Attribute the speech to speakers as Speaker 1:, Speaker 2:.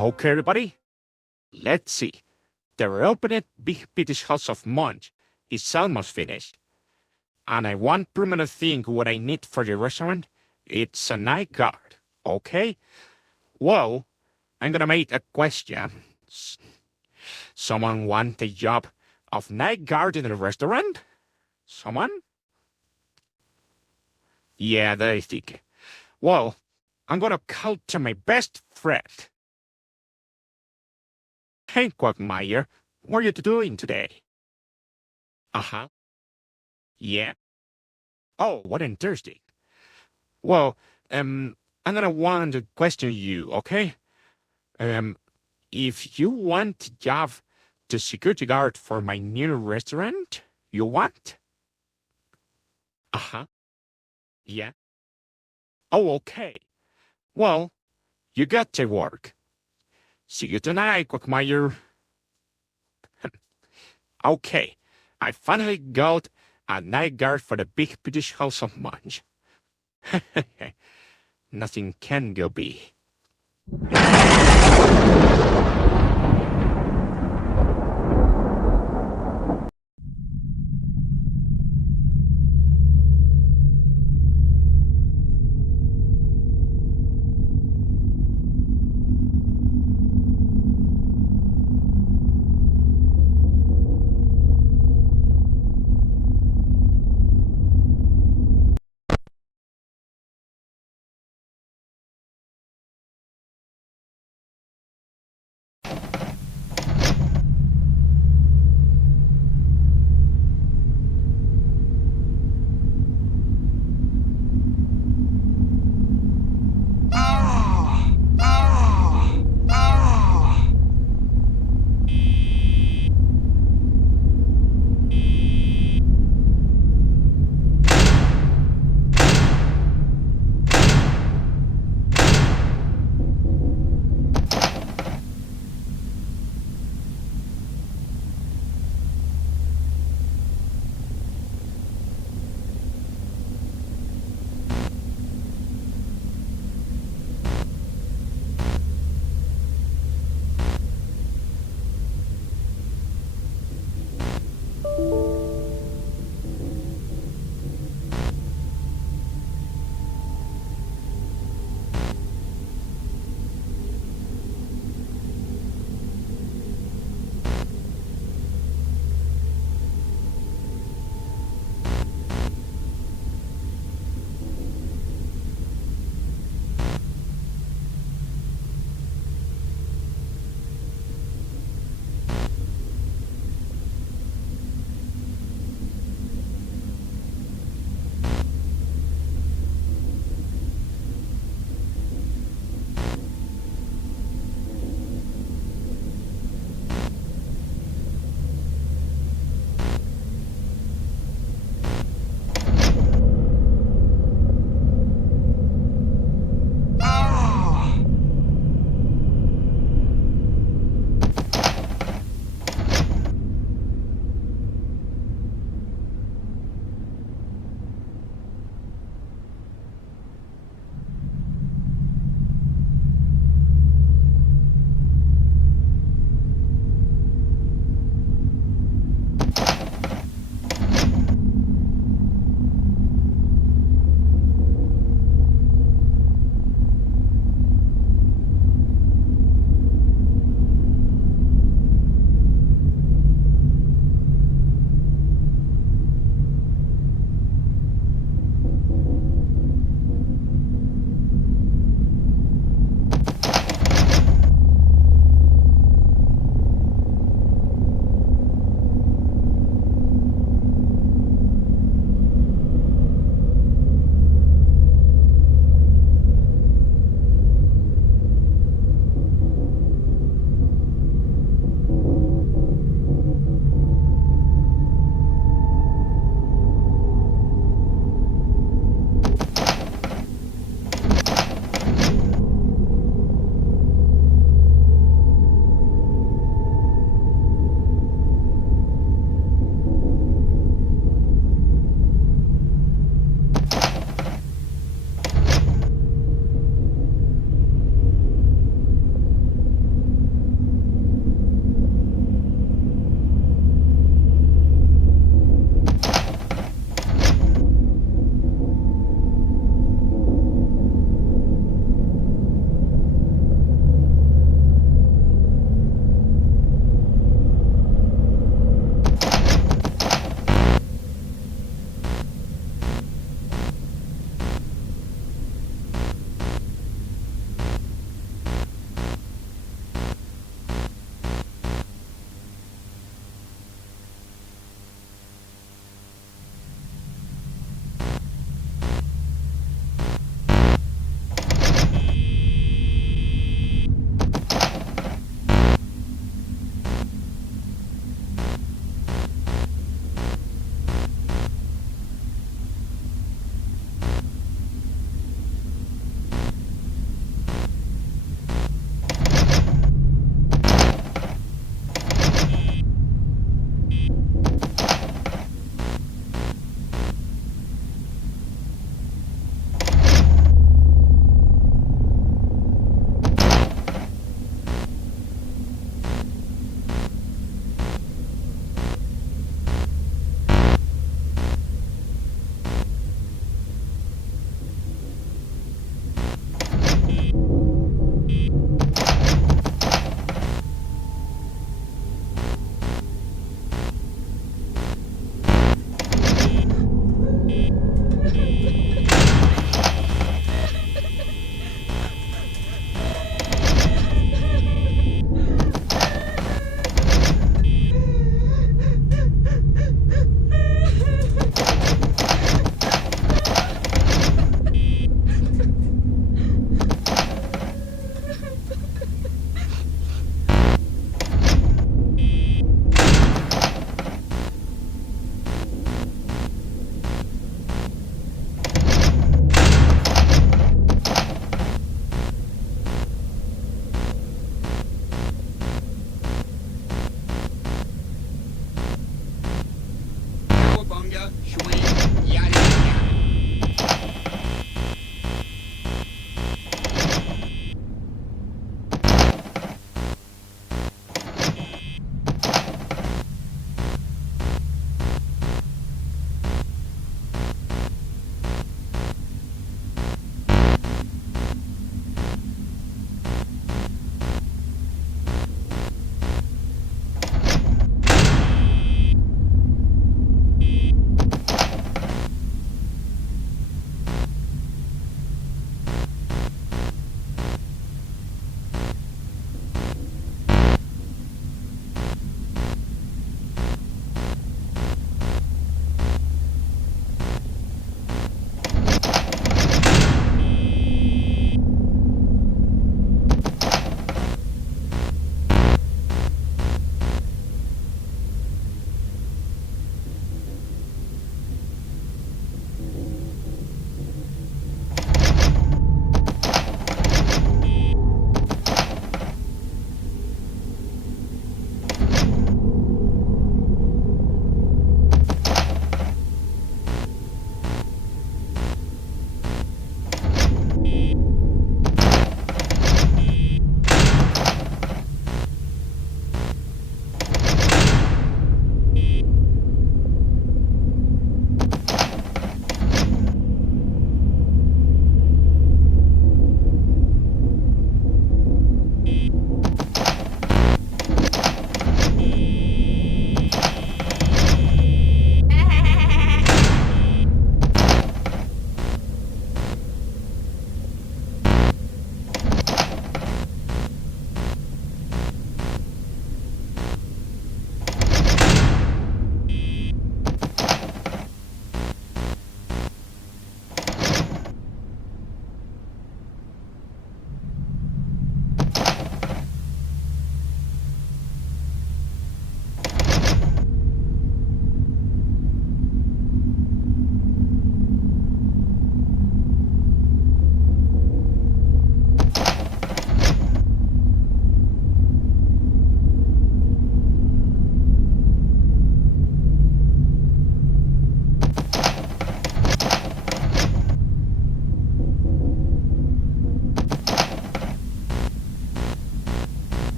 Speaker 1: Okay, everybody? Let's see. The reopened Big British House of Munch is almost finished. And I want permanent thing what I need for the restaurant. It's a night guard. Okay? Well, I'm gonna make a question. Someone want the job of night guard in the restaurant? Someone? Yeah, they think. Well, I'm gonna call to my best friend. Hey, Quagmire, what are you doing today? Uh huh. Yeah. Oh, what interesting. Well, um, I'm gonna want to question you, okay? Um, if you want a job the security guard for my new restaurant, you want? Uh huh. Yeah. Oh, okay. Well, you got to work. See you tonight, Quagmire. okay, I finally got a night guard for the big British House of Munch. Nothing can go be.